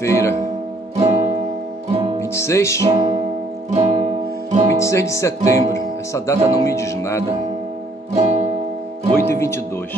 Quinta-feira, 26 de setembro. Essa data não me diz nada. 8h22.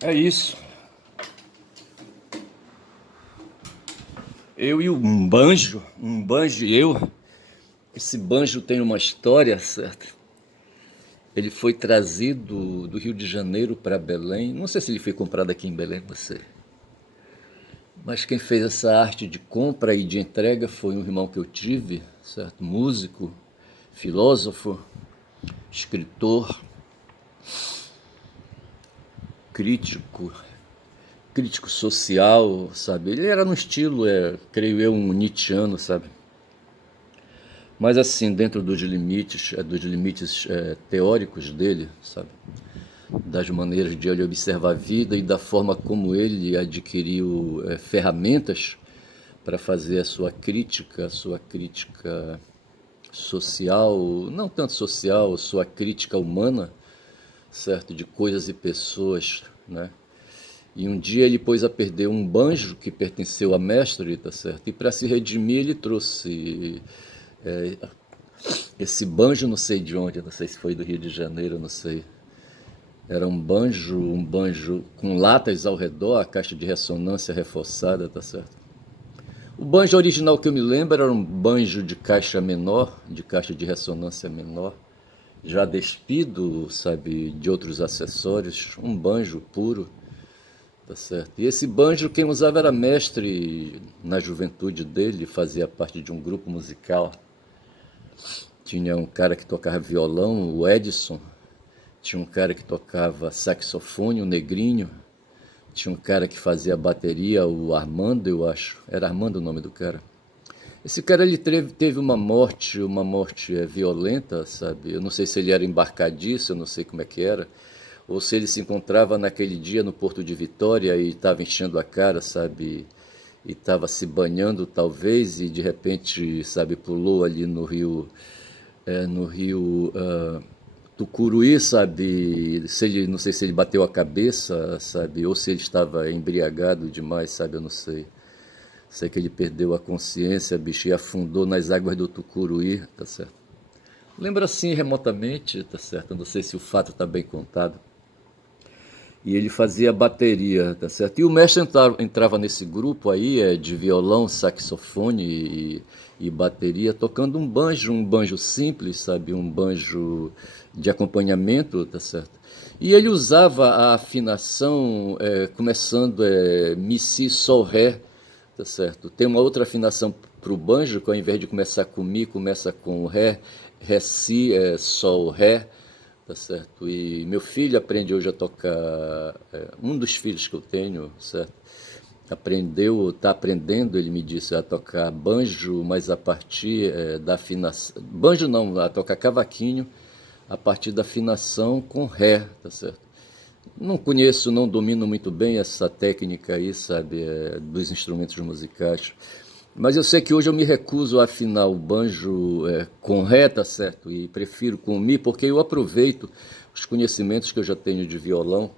É isso. Eu e um banjo e eu. Esse banjo tem uma história, certo? Ele foi trazido do Rio de Janeiro para Belém. Não sei se ele foi comprado aqui em Belém, não sei. Mas quem fez essa arte de compra e de entrega foi um irmão que eu tive, certo? Músico, filósofo, escritor, crítico social, sabe? Ele era no estilo, creio eu, um nietzschiano, sabe? Mas assim, dentro dos limites teóricos dele, sabe? Das maneiras de ele observar a vida e da forma como ele adquiriu ferramentas para fazer a sua crítica social, não tanto social, sua crítica humana, certo? De coisas e pessoas, né? E um dia ele pôs a perder um banjo que pertenceu a mestre, tá certo? E para se redimir ele trouxe esse banjo, não sei de onde, não sei se foi do Rio de Janeiro, não sei. Era um banjo com latas ao redor, a caixa de ressonância reforçada, tá certo? O banjo original que eu me lembro era um banjo de caixa menor, de caixa de ressonância menor, já despido, sabe, de outros acessórios, um banjo puro. Tá certo. E esse banjo quem usava era mestre na juventude dele, fazia parte de um grupo musical. Tinha um cara que tocava violão, o Edson. Tinha um cara que tocava saxofone, o Negrinho. Tinha um cara que fazia bateria, o Armando, eu acho. Era Armando o nome do cara. Esse cara ele teve uma morte violenta, sabe? Eu não sei se ele era embarcadiço, eu não sei como é que era. Ou se ele se encontrava naquele dia no Porto de Vitória e estava enchendo a cara, sabe? E estava se banhando talvez e de repente, sabe, pulou ali no rio, Tucuruí, sabe? Não sei se ele bateu a cabeça, sabe? Ou se ele estava embriagado demais, sabe? Eu não sei. Sei que ele perdeu a consciência, bicho, e afundou nas águas do Tucuruí, tá certo? Lembra assim remotamente, tá certo? Eu não sei se o fato está bem contado. E ele fazia bateria, tá certo? E o mestre entrava nesse grupo aí, de violão, saxofone e bateria, tocando um banjo simples, sabe? Um banjo de acompanhamento, tá certo? E ele usava a afinação começando Mi, Si, Sol, Ré, tá certo? Tem uma outra afinação para o banjo, que ao invés de começar com Mi, começa com Ré, Ré, Si, Sol, Ré, tá certo? E meu filho aprende hoje a tocar, um dos filhos que eu tenho, certo? Está aprendendo, ele me disse, a tocar banjo, mas a partir da afinação, banjo não, a tocar cavaquinho, a partir da afinação com Ré, tá certo? Não conheço, não domino muito bem essa técnica aí, sabe, dos instrumentos musicais. Mas eu sei que hoje eu me recuso a afinar o banjo com ré, tá certo? E prefiro com mi, porque eu aproveito os conhecimentos que eu já tenho de violão.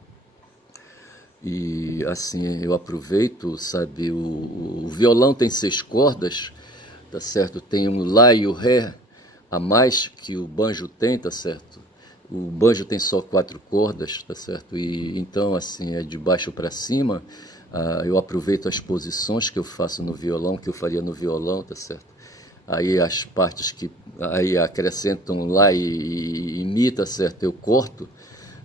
E assim, eu aproveito, sabe, o violão tem 6 cordas, tá certo? Tem um lá e o ré a mais que o banjo tem, tá certo? O banjo tem só 4 cordas, tá certo? E então, assim, é de baixo para cima. Eu aproveito as posições que eu faço no violão, que eu faria no violão, tá certo? Aí as partes que aí acrescentam lá e mi, tá certo? Eu corto,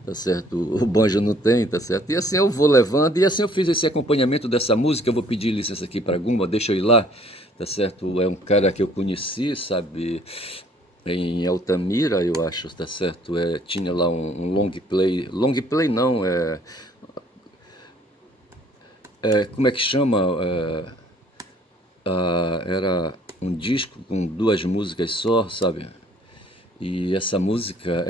tá certo? O banjo não tem, tá certo? E assim eu vou levando, e assim eu fiz esse acompanhamento dessa música. Eu vou pedir licença aqui para Gumba, deixa eu ir lá, tá certo? É um cara que eu conheci, sabe, em Altamira, eu acho, tá certo? Tinha lá um long play não, como é que chama? Era um disco com 2 músicas só, sabe? E essa música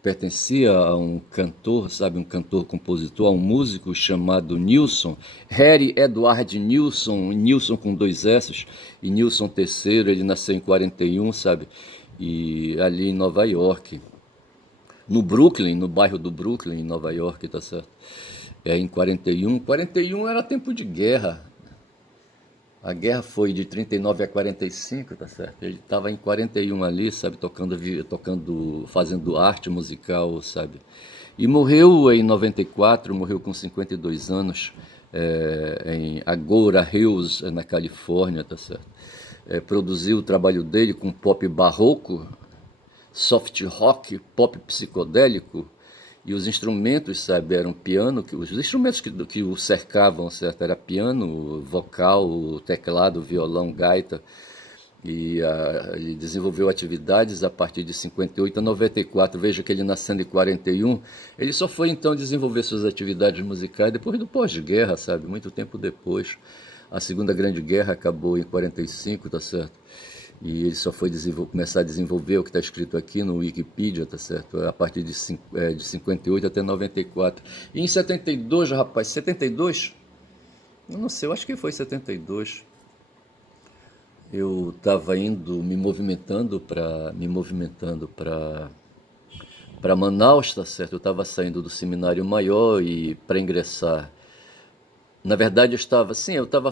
pertencia a um cantor, sabe, um cantor-compositor, a um músico chamado Nilson, Harry Edward Nilson, Nilson com 2 S, e Nilson terceiro, ele nasceu em 41, sabe, e ali em Nova York, no Brooklyn, no bairro do Brooklyn, em Nova York, tá certo? Em 41, 41 era tempo de guerra. A guerra foi de 39 a 45, tá certo? Ele estava em 41 ali, sabe, tocando, fazendo arte musical, sabe? E morreu em 94, morreu com 52 anos, em Agoura Hills, na Califórnia, tá certo? Produziu o trabalho dele com pop barroco, soft rock, pop psicodélico, e os instrumentos, sabe, eram piano, os instrumentos que o cercavam, certo, era piano, vocal, teclado, violão, gaita, e ele desenvolveu atividades a partir de 58 a 94. Veja que ele nascendo em 41, ele só foi então desenvolver suas atividades musicais depois do pós-guerra, sabe, muito tempo depois. A Segunda Grande Guerra acabou em 45, tá certo? E ele só foi começar a desenvolver o que está escrito aqui no Wikipedia, tá certo? A partir de 58 até 94. E em 72, rapaz, 72? Eu não sei, eu acho que foi 72. Eu estava indo, me movimentando para Manaus, tá certo? Eu estava saindo do seminário maior e para ingressar. Na verdade, eu estava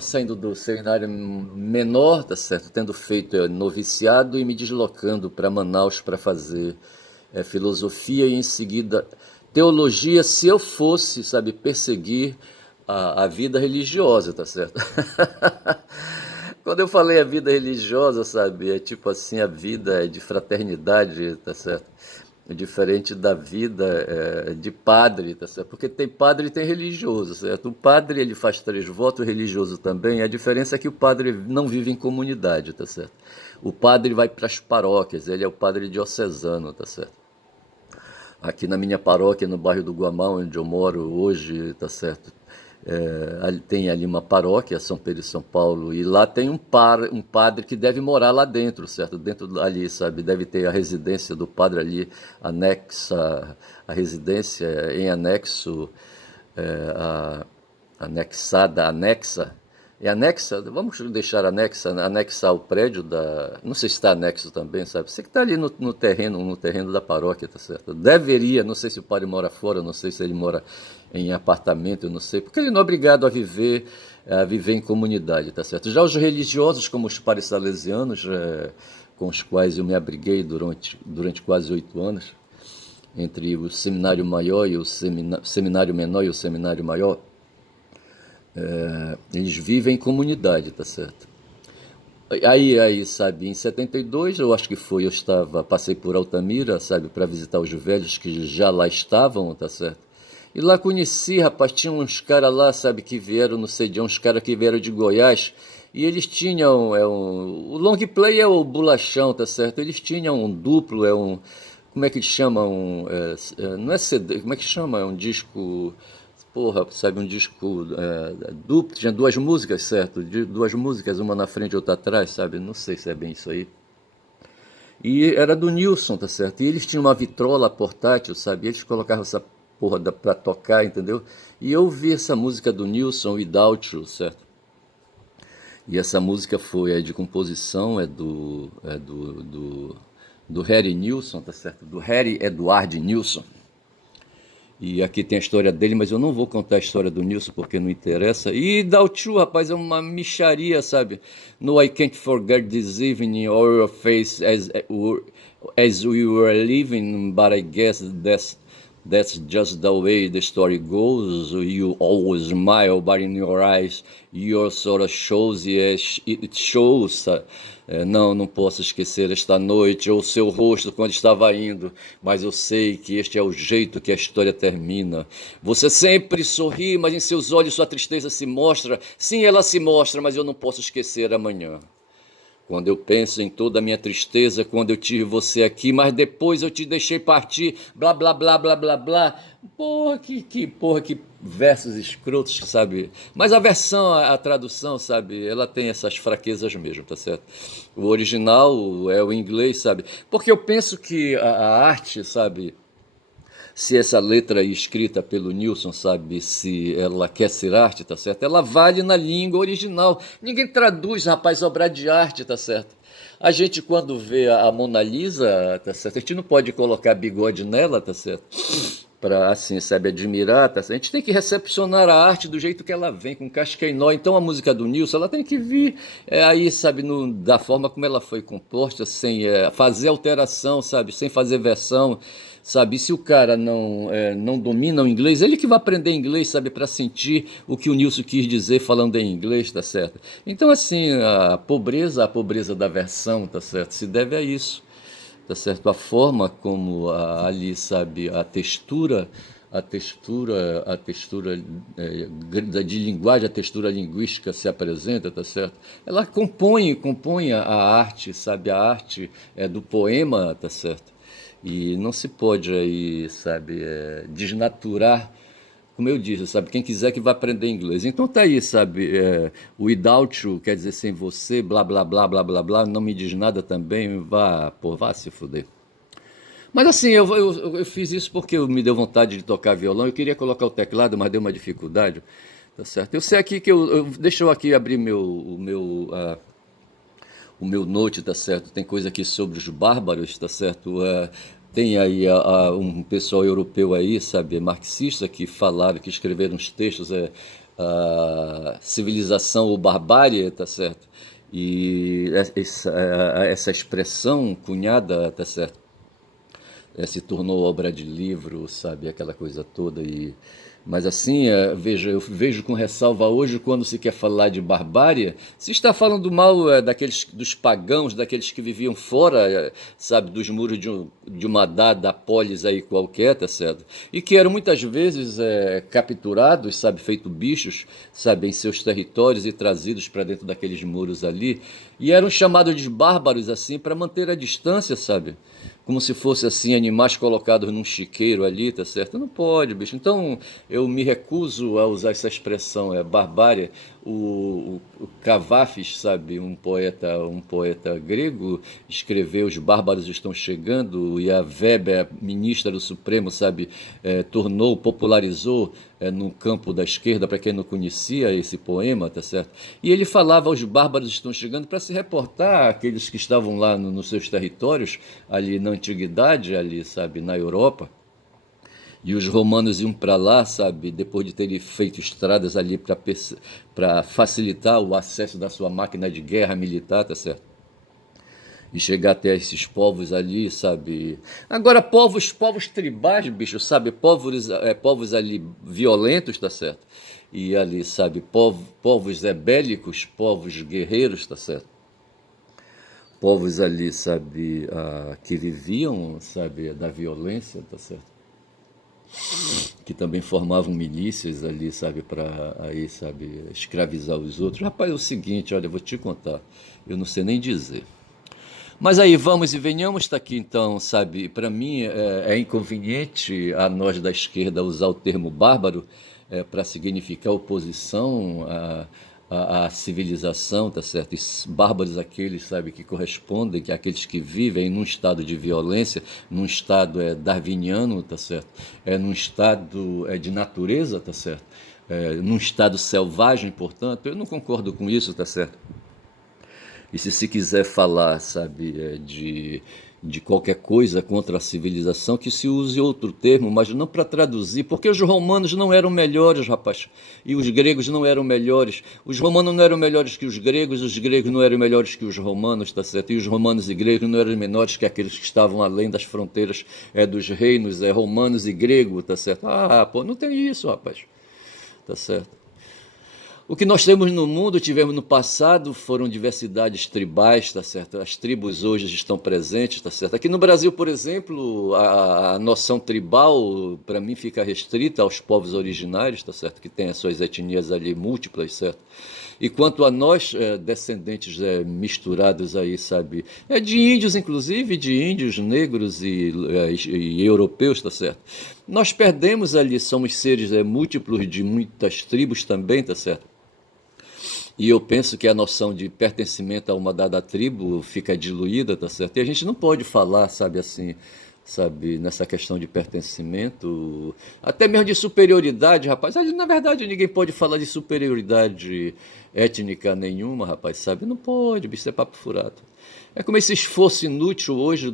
saindo do seminário menor, tá certo? Tendo feito noviciado e me deslocando para Manaus para fazer filosofia e em seguida teologia, se eu fosse, sabe, perseguir a vida religiosa, tá certo? Quando eu falei a vida religiosa, sabe, é tipo assim, a vida de fraternidade, tá certo? É diferente da vida de padre, tá certo? Porque tem padre e tem religioso, certo? O padre, ele faz 3 votos, o religioso também. A diferença é que o padre não vive em comunidade, tá certo? O padre vai para as paróquias, ele é o padre diocesano, tá certo? Aqui na minha paróquia, no bairro do Guamá, onde eu moro hoje, tá certo? Tem ali uma paróquia, São Pedro e São Paulo, e lá tem um padre que deve morar lá dentro, certo? Dentro ali, sabe? Deve ter a residência do padre ali, anexa, a residência em anexo, anexa, vamos deixar anexar o prédio não sei se está anexo também, sabe? Você que está ali no terreno da paróquia, tá certo? Deveria, não sei se o padre mora fora, não sei se ele mora em apartamento, eu não sei, porque ele não é obrigado a viver em comunidade, tá certo? Já os religiosos, como os padres salesianos, com os quais eu me abriguei durante quase 8 anos, entre o seminário maior e o seminário menor e o seminário maior, eles vivem em comunidade, tá certo? Aí, sabe, em 72, eu acho que foi, passei por Altamira, sabe, para visitar os velhos que já lá estavam, tá certo? E lá conheci, rapaz, tinha uns caras lá, sabe, que vieram, não sei de onde, uns caras que vieram de Goiás, e eles tinham, o long play é o bolachão, tá certo? Eles tinham um duplo, como é que eles chamam? Não é CD, como é que chama? É um disco, porra, sabe, um disco duplo, tinha 2 músicas, certo? 2 músicas, uma na frente e outra atrás, sabe? Não sei se é bem isso aí. E era do Nilson, tá certo? E eles tinham uma vitrola portátil, sabe? Eles colocavam essa porra pra tocar, entendeu? E eu ouvi essa música do Nilson, Without You, certo? E essa música é de composição, do Harry Nilsson, tá certo? Do Harry Edward Nilsson. E aqui tem a história dele, mas eu não vou contar a história do Nilson porque não interessa. E Without You, rapaz, é uma mixaria, sabe? No I Can't Forget This Evening or Your Face as We Were Living, but I guess that's just the way the story goes. You always smile, but in your eyes, your sort of shows, yes, it shows. Não posso esquecer esta noite, ou seu rosto quando estava indo, mas eu sei que este é o jeito que a história termina. Você sempre sorri, mas em seus olhos sua tristeza se mostra. Sim, ela se mostra, mas eu não posso esquecer amanhã. Quando eu penso em toda a minha tristeza, quando eu tive você aqui, mas depois eu te deixei partir, blá, blá, blá, blá, blá, blá. Porra, que versos escrotos, sabe? Mas a versão, a tradução, sabe, ela tem essas fraquezas mesmo, tá certo? O original é o inglês, sabe? Porque eu penso que a arte, sabe, se essa letra aí escrita pelo Nilson, sabe, se ela quer ser arte, tá certo? Ela vale na língua original. Ninguém traduz, rapaz, obra de arte, tá certo? A gente, quando vê a Mona Lisa, tá certo? A gente não pode colocar bigode nela, tá certo? Para, assim, sabe, admirar, tá certo? A gente tem que recepcionar a arte do jeito que ela vem, com casca e nó. Então a música do Nilson, ela tem que vir aí, sabe, da forma como ela foi composta, sem fazer alteração, sabe, sem fazer versão, sabe? E se o cara não domina o inglês, ele que vai aprender inglês, sabe, para sentir o que o Nilson quis dizer falando em inglês, tá certo? Então, assim, a pobreza da versão, tá certo, se deve a isso, tá certo? A forma como ali, sabe, a textura de linguagem, a textura linguística se apresenta, tá certo? Ela compõe a arte, sabe? A arte do poema, tá certo? E não se pode aí, sabe, desnaturar, como eu disse, sabe, quem quiser que vai aprender inglês. Então tá aí, sabe, o without you quer dizer sem você, blá, blá, blá, blá, blá, blá, não me diz nada também, vá se fuder. Mas assim, eu fiz isso porque me deu vontade de tocar violão, eu queria colocar o teclado, mas deu uma dificuldade, tá certo? Eu sei aqui que deixa eu aqui abrir o meu note, tá certo? Tem coisa aqui sobre os bárbaros, tá certo? Tem aí um pessoal europeu aí, sabe, marxista, que falaram, que escreveram uns textos, civilização ou barbárie, tá certo? E essa expressão cunhada, tá certo? Se tornou obra de livro, sabe, aquela coisa toda. Mas assim, veja, eu vejo com ressalva hoje, quando se quer falar de barbárie, se está falando mal dos pagãos, daqueles que viviam fora, sabe, dos muros de uma dada polis aí qualquer, tá certo? E que eram muitas vezes capturados, sabe, feito bichos, sabe, em seus territórios e trazidos para dentro daqueles muros ali, e eram chamados de bárbaros assim para manter a distância, sabe? Como se fosse assim, animais colocados num chiqueiro ali, tá certo? Não pode, bicho. Então eu me recuso a usar essa expressão, barbárie. O Cavafis, sabe, um poeta grego, escreveu Os Bárbaros Estão Chegando, e a Weber, ministra do Supremo, sabe, popularizou no campo da esquerda, para quem não conhecia esse poema, tá certo? E ele falava: os bárbaros estão chegando, para se reportar àqueles que estavam lá nos seus territórios, ali na antiguidade, ali, sabe, na Europa. E os romanos iam para lá, sabe, depois de terem feito estradas ali para facilitar o acesso da sua máquina de guerra militar, tá certo? E chegar até esses povos ali, sabe? Agora, povos tribais, bicho, sabe? Povos ali violentos, tá certo? E ali, sabe? Povos bélicos, povos guerreiros, tá certo? Povos ali, sabe? Que viviam, sabe? Da violência, tá certo? Que também formavam milícias ali, sabe, para aí, sabe, escravizar os outros. Rapaz, é o seguinte, olha, eu vou te contar, eu não sei nem dizer. Mas aí, vamos e venhamos, está aqui então, sabe, para mim é inconveniente a nós da esquerda usar o termo bárbaro para significar oposição a civilização, tá certo? E bárbaros aqueles, sabe, que correspondem, que aqueles que vivem num estado de violência, num estado darwiniano, tá certo? Num estado de natureza, tá certo? Num estado selvagem, portanto, eu não concordo com isso, tá certo? E se quiser falar, sabe, de qualquer coisa contra a civilização, que se use outro termo, mas não para traduzir, porque os romanos não eram melhores, rapaz, e os gregos não eram melhores. Os romanos não eram melhores que os gregos não eram melhores que os romanos, tá certo? E os romanos e gregos não eram menores que aqueles que estavam além das fronteiras dos reinos romanos e grego, tá certo? Ah, pô, não tem isso, rapaz, tá certo? O que nós temos no mundo, tivemos no passado, foram diversidades tribais, tá certo? As tribos hoje estão presentes, tá certo? Aqui no Brasil, por exemplo, a noção tribal, para mim, fica restrita aos povos originários, tá certo? Que tem as suas etnias ali múltiplas, certo? E quanto a nós, descendentes misturados aí, sabe? De índios, inclusive, de índios negros e europeus, tá certo? Nós perdemos ali, somos seres múltiplos de muitas tribos também, tá certo? E eu penso que a noção de pertencimento a uma dada tribo fica diluída, tá certo? E a gente não pode falar, sabe, assim, sabe, nessa questão de pertencimento, até mesmo de superioridade, rapaz. Ali, na verdade, ninguém pode falar de superioridade étnica nenhuma, rapaz, sabe? Não pode, bicho, isso é papo furado. É como esse esforço inútil hoje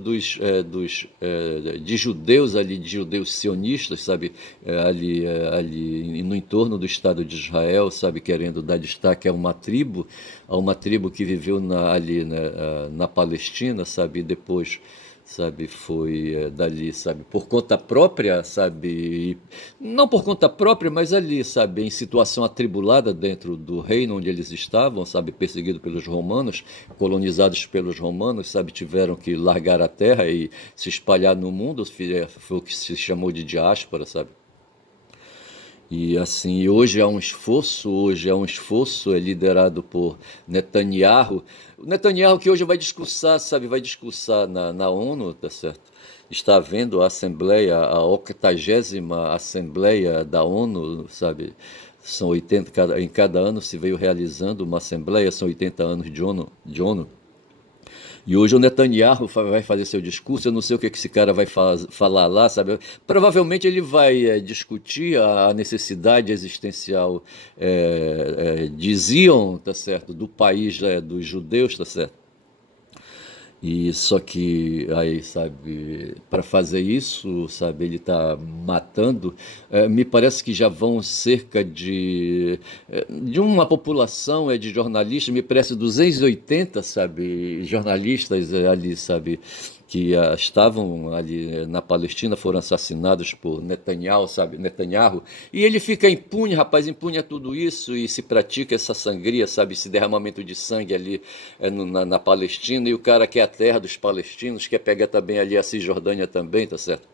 de judeus ali, de judeus sionistas, sabe, ali no entorno do Estado de Israel, sabe, querendo dar destaque a uma tribo que viveu ali, né, na Palestina, sabe, e depois, sabe, foi dali, sabe, por conta própria, sabe, não por conta própria, mas ali, sabe, em situação atribulada dentro do reino onde eles estavam, sabe, perseguidos pelos romanos, colonizados pelos romanos, sabe, tiveram que largar a terra e se espalhar no mundo, foi o que se chamou de diáspora, sabe. E assim, hoje é um esforço liderado por Netanyahu. O Netanyahu que hoje vai discursar, sabe, vai discursar na ONU, tá certo? Está havendo a Assembleia, a 80ª Assembleia da ONU, sabe? São 80, em cada ano se veio realizando uma Assembleia, são 80 anos de ONU. E hoje o Netanyahu vai fazer seu discurso, eu não sei o que esse cara vai falar lá, sabe? Provavelmente ele vai discutir a necessidade existencial de Zion, tá certo? Do país dos judeus, tá certo? E só que aí, sabe, para fazer isso, sabe, ele está matando. Me parece que já vão cerca de uma população de jornalistas, me parece 280, sabe, jornalistas ali, sabe, que estavam ali na Palestina, foram assassinados por Netanyahu, sabe, Netanyahu, e ele fica impune, rapaz, impune a tudo isso e se pratica essa sangria, sabe, esse derramamento de sangue ali na Palestina, e o cara quer a terra dos palestinos, quer pegar também ali a Cisjordânia também, tá certo?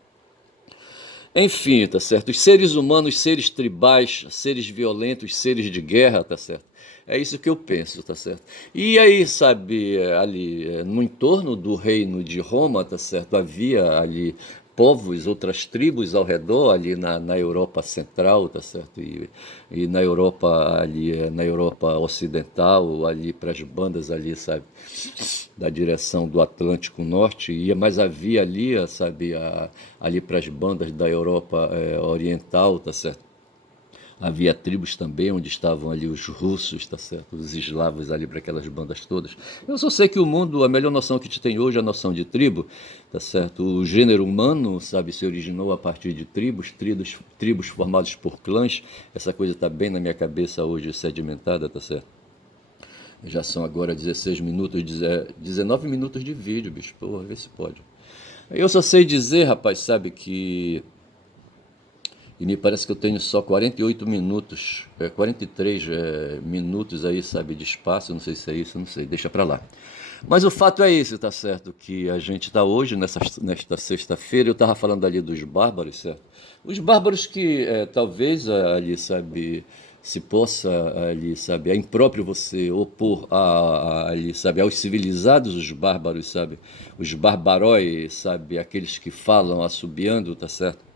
Enfim, tá certo? Os seres humanos, seres tribais, seres violentos, seres de guerra, tá certo? É isso que eu penso, tá certo? E aí, sabe, ali no entorno do reino de Roma, tá certo? Havia ali povos, outras tribos ao redor, ali na Europa Central, tá certo? E na Europa, ali, na Europa Ocidental, ali para as bandas ali, sabe? Da direção do Atlântico Norte, mas havia ali, sabe, ali para as bandas da Europa Oriental, tá certo? Havia tribos também onde estavam ali os russos, tá certo? Os eslavos ali para aquelas bandas todas. Eu só sei que o mundo, a melhor noção que a gente tem hoje é a noção de tribo, tá certo? O gênero humano, sabe, se originou a partir de tribos formadas por clãs. Essa coisa está bem na minha cabeça hoje, sedimentada, tá certo? Já são agora 16 minutos, 19 minutos de vídeo, bicho. Porra, vê se pode. Eu só sei dizer, rapaz, sabe, que. E me parece que eu tenho só 48 minutos, 43 minutos aí, sabe, de espaço. Não sei se é isso, não sei, deixa pra lá. Mas o fato é esse, tá certo? Que a gente está hoje, nesta sexta-feira, eu estava falando ali dos bárbaros, certo? Os bárbaros que talvez ali, sabe, se possa ali, sabe, é impróprio você opor ali, sabe, aos civilizados os bárbaros, sabe, os barbaróis, sabe, aqueles que falam assobiando, tá certo?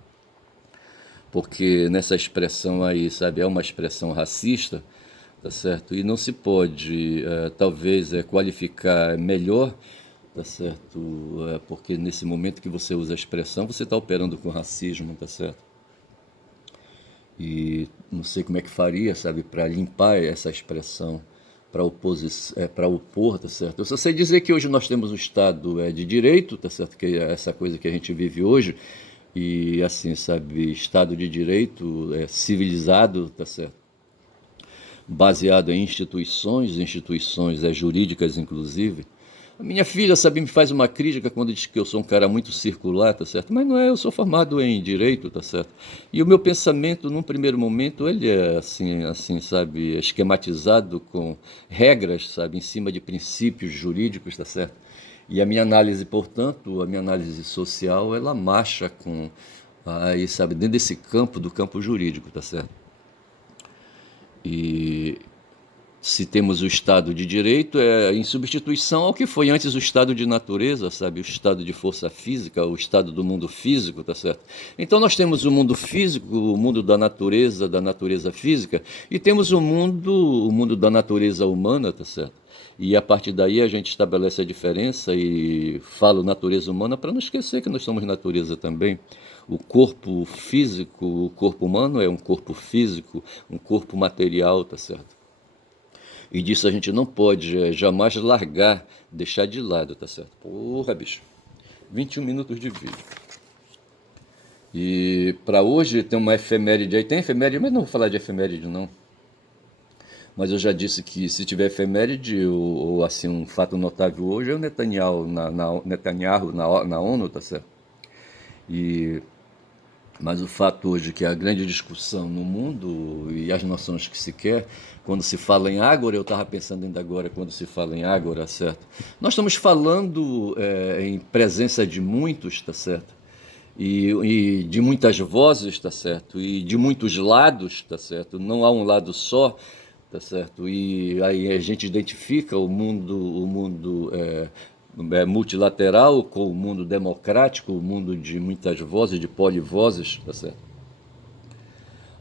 Porque nessa expressão aí, sabe, é uma expressão racista, tá certo? E não se pode, talvez, qualificar melhor, tá certo? Porque nesse momento que você usa a expressão, você está operando com racismo, tá certo? E não sei como é que faria, sabe, para limpar essa expressão, para opor, tá certo? Eu só sei dizer que hoje nós temos um Estado de direito, tá certo? Que é essa coisa que a gente vive hoje, e assim, sabe, Estado de direito civilizado, tá certo? Baseado em instituições jurídicas, inclusive. A minha filha, sabe, me faz uma crítica quando diz que eu sou um cara muito circular, tá certo? Mas não é, eu sou formado em direito, tá certo? E o meu pensamento, num primeiro momento, ele é assim, sabe, esquematizado com regras, sabe, em cima de princípios jurídicos, tá certo? E a minha análise, portanto, a minha análise social, ela marcha com, aí, sabe, dentro desse campo, do campo jurídico, tá certo? E se temos o Estado de Direito, é em substituição ao que foi antes o Estado de natureza, sabe? O Estado de força física, o Estado do mundo físico, tá certo? Então nós temos o mundo físico, o mundo da natureza física, e temos o mundo da natureza humana, tá certo? E a partir daí a gente estabelece a diferença e fala natureza humana para não esquecer que nós somos natureza também. O corpo físico, o corpo humano é um corpo físico, um corpo material, tá certo? E disso a gente não pode jamais largar, deixar de lado, tá certo? Porra, bicho. 21 minutos de vídeo. E para hoje tem uma efeméride aí. Tem efeméride, mas não vou falar de efeméride não. Mas eu já disse que se tiver efeméride ou assim um fato notável hoje é o Netanyahu na ONU, tá certo? E mas o fato hoje que a grande discussão no mundo e as nações que se quer, quando se fala em Ágora, eu estava pensando ainda agora, quando se fala em Ágora, certo? Nós estamos falando em presença de muitos, tá certo? E de muitas vozes, tá certo? E de muitos lados, tá certo? Não há um lado só, tá certo? E aí a gente identifica o mundo multilateral com o mundo democrático, o mundo de muitas vozes, de polivozes, tá certo?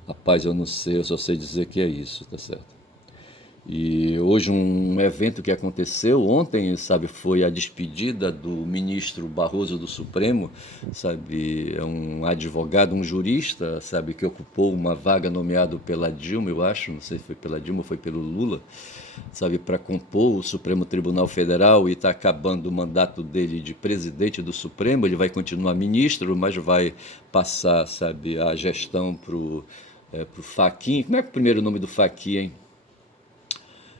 Rapaz, eu não sei, eu só sei dizer que é isso, tá certo? E hoje um evento que aconteceu ontem, sabe, foi a despedida do ministro Barroso do Supremo, sabe, é um advogado, um jurista, sabe, que ocupou uma vaga nomeado pela Dilma, eu acho, não sei se foi pela Dilma ou foi pelo Lula, sabe, para compor o Supremo Tribunal Federal e está acabando o mandato dele de presidente do Supremo, ele vai continuar ministro, mas vai passar, sabe, a gestão pro Fachin. Como é que é o primeiro nome do Fachin, hein?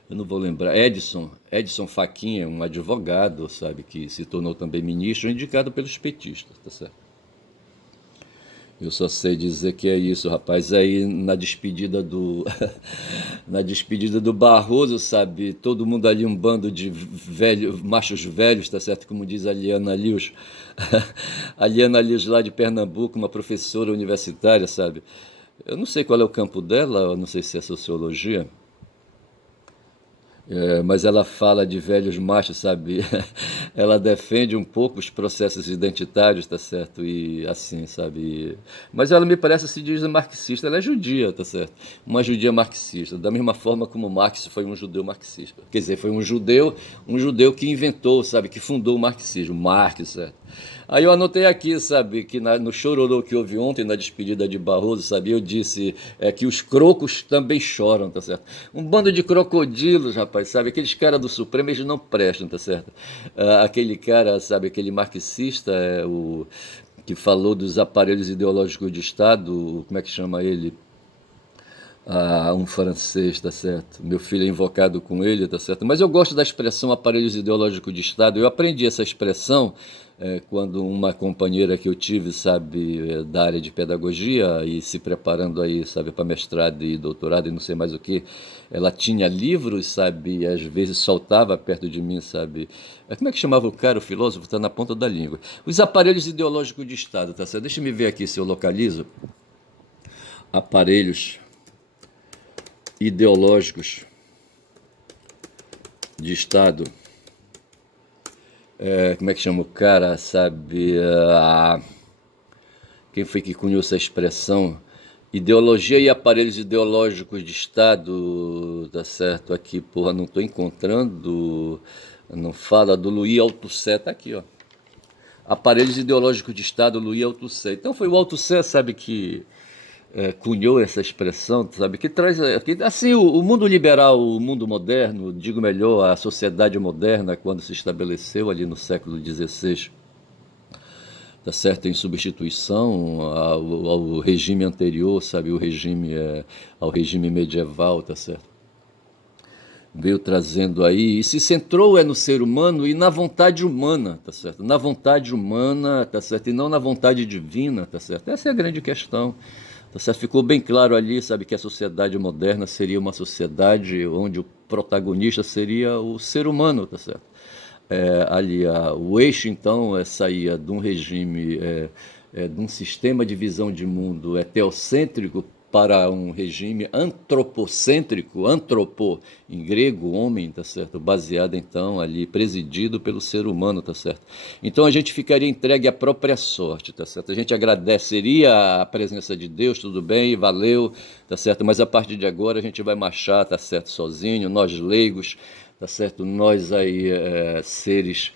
Eu não vou lembrar, Edson Fachin é um advogado, sabe, que se tornou também ministro, indicado pelos petistas, tá certo? Eu só sei dizer que é isso, rapaz. Aí na despedida do na despedida do Barroso, sabe, todo mundo ali um bando de machos velhos, tá certo? Como diz a Liana Lius. A Liana Lius lá de Pernambuco, uma professora universitária, sabe? Eu não sei qual é o campo dela, eu não sei se é sociologia. Mas ela fala de velhos machos, sabe? Ela defende um pouco os processos identitários, tá certo? E assim, sabe? Mas ela me parece se diz marxista, ela é judia, tá certo? Uma judia marxista, da mesma forma como Marx foi um judeu marxista. Quer dizer, foi um judeu que inventou, sabe? Que fundou o marxismo, Marx, certo? Aí eu anotei aqui, sabe, que no chororô que houve ontem, na despedida de Barroso, sabe, eu disse que os crocos também choram, tá certo? Um bando de crocodilos, rapaz, sabe, aqueles caras do Supremo, eles não prestam, tá certo? Aquele cara, sabe, aquele marxista, que falou dos aparelhos ideológicos de Estado, como é que chama ele? Um francês, tá certo? Meu filho é invocado com ele, tá certo? Mas eu gosto da expressão aparelhos ideológicos de Estado. Eu aprendi essa expressão quando uma companheira que eu tive, sabe, da área de pedagogia e se preparando aí, sabe, para mestrado e doutorado e não sei mais o que, ela tinha livros, sabe, e às vezes soltava perto de mim, sabe. Como é que chamava o cara, o filósofo? Está na ponta da língua. Os aparelhos ideológicos de Estado, tá certo? Deixa eu me ver aqui se eu localizo. Aparelhos ideológicos de Estado. Como é que chama o cara, sabe? Quem foi que cunhou essa expressão? Ideologia e aparelhos ideológicos de Estado, tá certo? Aqui, porra, não estou encontrando, não fala do Louis Althusser, tá aqui, ó. Aparelhos ideológicos de Estado, Louis Althusser. Então foi o Althusser, sabe, que cunhou essa expressão, sabe, que traz, que, assim, o mundo liberal, o mundo moderno, digo melhor, a sociedade moderna, quando se estabeleceu ali no século XVI, tá certo, em substituição ao regime anterior, sabe, ao regime medieval, tá certo, veio trazendo aí e se centrou no ser humano e na vontade humana, tá certo, na vontade humana, tá certo, e não na vontade divina, tá certo, essa é a grande questão, tá certo, ficou bem claro ali, sabe, que a sociedade moderna seria uma sociedade onde o protagonista seria o ser humano, tá certo, o eixo, então, saía de um regime, de um sistema de visão de mundo teocêntrico para um regime antropocêntrico, antropo em grego, homem, tá certo? Baseado então ali, presidido pelo ser humano, tá certo? Então a gente ficaria entregue à própria sorte, tá certo? A gente agradeceria a presença de Deus, tudo bem, valeu, tá certo? Mas a partir de agora a gente vai marchar, tá certo? Sozinho, nós leigos, tá certo? Nós aí, seres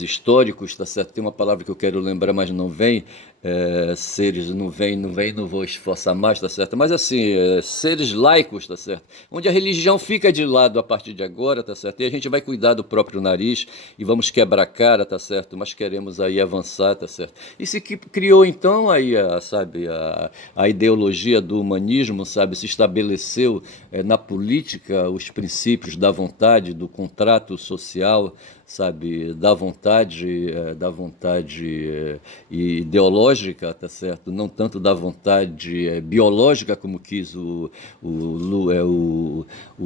históricos, tá certo? Tem uma palavra que eu quero lembrar, mas não vem. Seres não vou esforçar mais, tá certo? Mas assim, seres laicos, tá certo? Onde a religião fica de lado a partir de agora, tá certo? E a gente vai cuidar do próprio nariz e vamos quebrar a cara, tá certo? Mas queremos aí avançar, tá certo? E se criou então aí, sabe, a ideologia do humanismo, sabe? Se estabeleceu na política os princípios da vontade, do contrato social, sabe, da vontade ideológica, tá certo? Não tanto da vontade biológica como quis o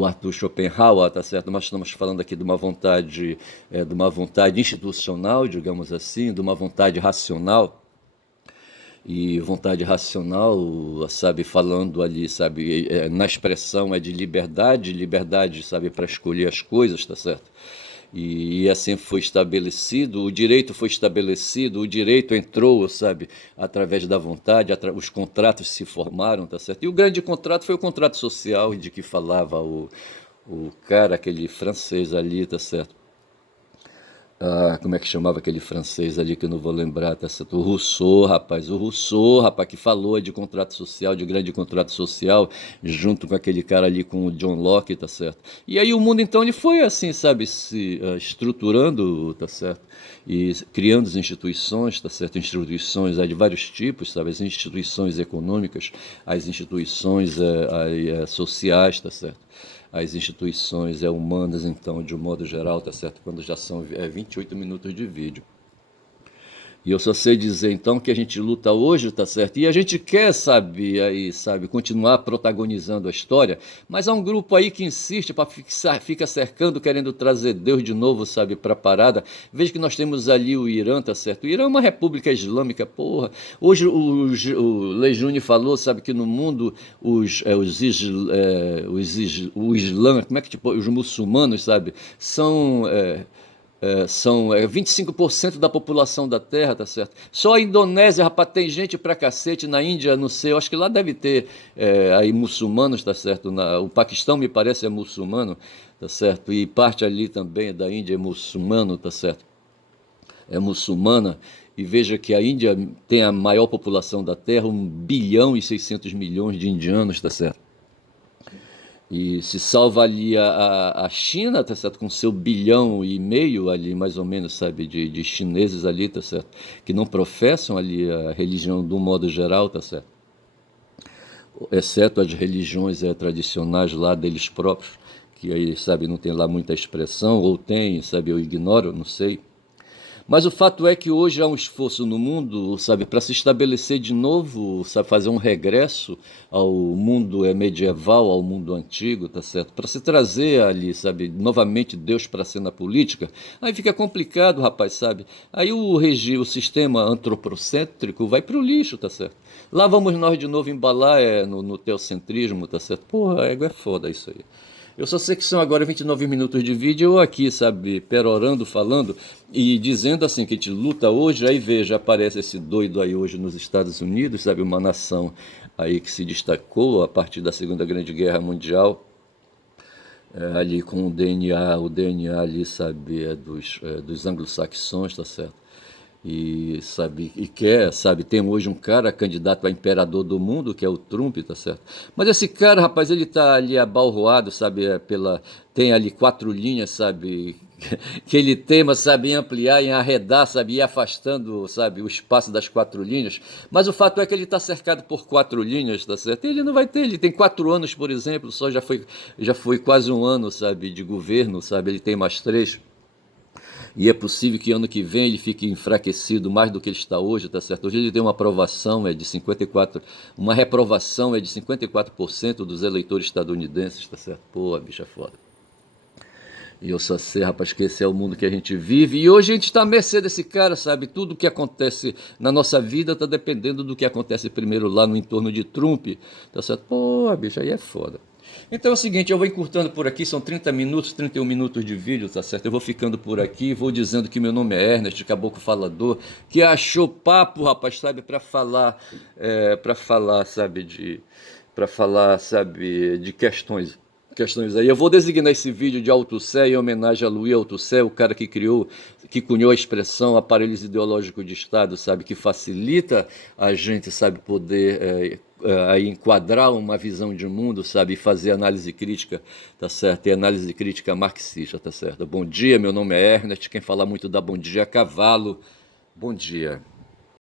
Arthur Schopenhauer, tá certo? Nós estamos falando aqui de uma vontade institucional, digamos assim, de uma vontade racional. E vontade racional, sabe, falando ali, sabe, na expressão de liberdade, liberdade, sabe, para escolher as coisas, tá certo? E assim foi estabelecido, o direito foi estabelecido, o direito entrou, sabe, através da vontade, os contratos se formaram, tá certo? E o grande contrato foi o contrato social, de que falava o cara, aquele francês ali, tá certo? Como é que chamava aquele francês ali que eu não vou lembrar, tá certo? O Rousseau, rapaz, que falou de contrato social, de grande contrato social, junto com aquele cara ali, com o John Locke, tá certo? E aí o mundo, então, ele foi assim, sabe, se estruturando, tá certo? E criando as instituições, tá certo? Instituições de vários tipos, sabe? As instituições econômicas, as instituições sociais, tá certo? As instituições humanas, então, de um modo geral, tá certo? Quando já são 28 minutos de vídeo. E eu só sei dizer, então, que a gente luta hoje, tá certo? E a gente quer, sabe, aí, sabe, continuar protagonizando a história, mas há um grupo aí que insiste, fica cercando, querendo trazer Deus de novo, sabe, para a parada. Veja que nós temos ali o Irã, tá certo? O Irã é uma república islâmica, porra. Hoje o Lejune falou, sabe, que no mundo o Islã, como é que tipo, os muçulmanos, sabe, são 25% da população da Terra, tá certo? Só a Indonésia, rapaz, tem gente pra cacete, na Índia, não sei, eu acho que lá deve ter aí muçulmanos, tá certo? O Paquistão, me parece, é muçulmano, tá certo? E parte ali também da Índia é muçulmano, tá certo? É muçulmana. E veja que a Índia tem a maior população da Terra, 1,6 bilhão de indianos, tá certo? E se salva ali a China, tá certo? Com seu 1,5 bilhão ali, mais ou menos, sabe, de chineses ali, tá certo? Que não professam ali a religião do modo geral, tá certo? Exceto as religiões tradicionais lá deles próprios, que aí, sabe, não tem lá muita expressão, ou tem, sabe, eu ignoro, não sei. Mas o fato é que hoje há um esforço no mundo, sabe, para se estabelecer de novo, sabe, fazer um regresso ao mundo medieval, ao mundo antigo, tá certo? Para se trazer ali, sabe, novamente Deus para a cena política. Aí fica complicado, rapaz, sabe? Aí o sistema antropocêntrico vai para o lixo, tá certo? Lá vamos nós de novo embalar no teocentrismo, tá certo? Porra, ego é foda isso aí. Eu só sei que são agora 29 minutos de vídeo, eu aqui, sabe, perorando, falando e dizendo assim que a gente luta hoje, aí veja, aparece esse doido aí hoje nos Estados Unidos, sabe, uma nação aí que se destacou a partir da Segunda Grande Guerra Mundial, ali com o DNA ali, sabe, dos anglo-saxões, tá certo? E sabe, e quer, sabe, tem hoje um cara candidato a imperador do mundo, que é o Trump, tá certo? Mas esse cara, rapaz, ele tá ali abalroado, sabe, tem ali 4 linhas, sabe, que ele tema, sabe, em ampliar, em arredar, sabe, e afastando, sabe, o espaço das 4 linhas. Mas o fato é que ele está cercado por 4 linhas, tá certo? E ele não vai ter, ele tem 4 anos, por exemplo, já foi quase um ano, sabe, de governo, sabe, ele tem mais 3. E é possível que ano que vem ele fique enfraquecido mais do que ele está hoje, tá certo? Hoje ele tem uma aprovação, de 54, uma reprovação de 54% dos eleitores estadunidenses, tá certo? Pô, a bicha é foda. E eu só sei, rapaz, que esse é o mundo que a gente vive. E hoje a gente está à mercê desse cara, sabe? Tudo que acontece na nossa vida está dependendo do que acontece primeiro lá no entorno de Trump, tá certo? Pô, bicho, aí é foda. Então é o seguinte, eu vou encurtando por aqui, são 30 minutos, 31 minutos de vídeo, tá certo? Eu vou ficando por aqui, vou dizendo que meu nome é Ernest, Caboclo Falador, que achou papo, rapaz, sabe, para falar, sabe, de questões aí. Eu vou designar esse vídeo de Althusser em homenagem a Louis Althusser, o cara que cunhou a expressão aparelhos ideológicos de Estado, sabe, que facilita a gente, sabe, poder aí enquadrar uma visão de mundo, sabe, e fazer análise crítica, tá certo? E análise crítica marxista, tá certo? Bom dia, meu nome é Ernest, quem fala muito dá bom dia a cavalo. Bom dia.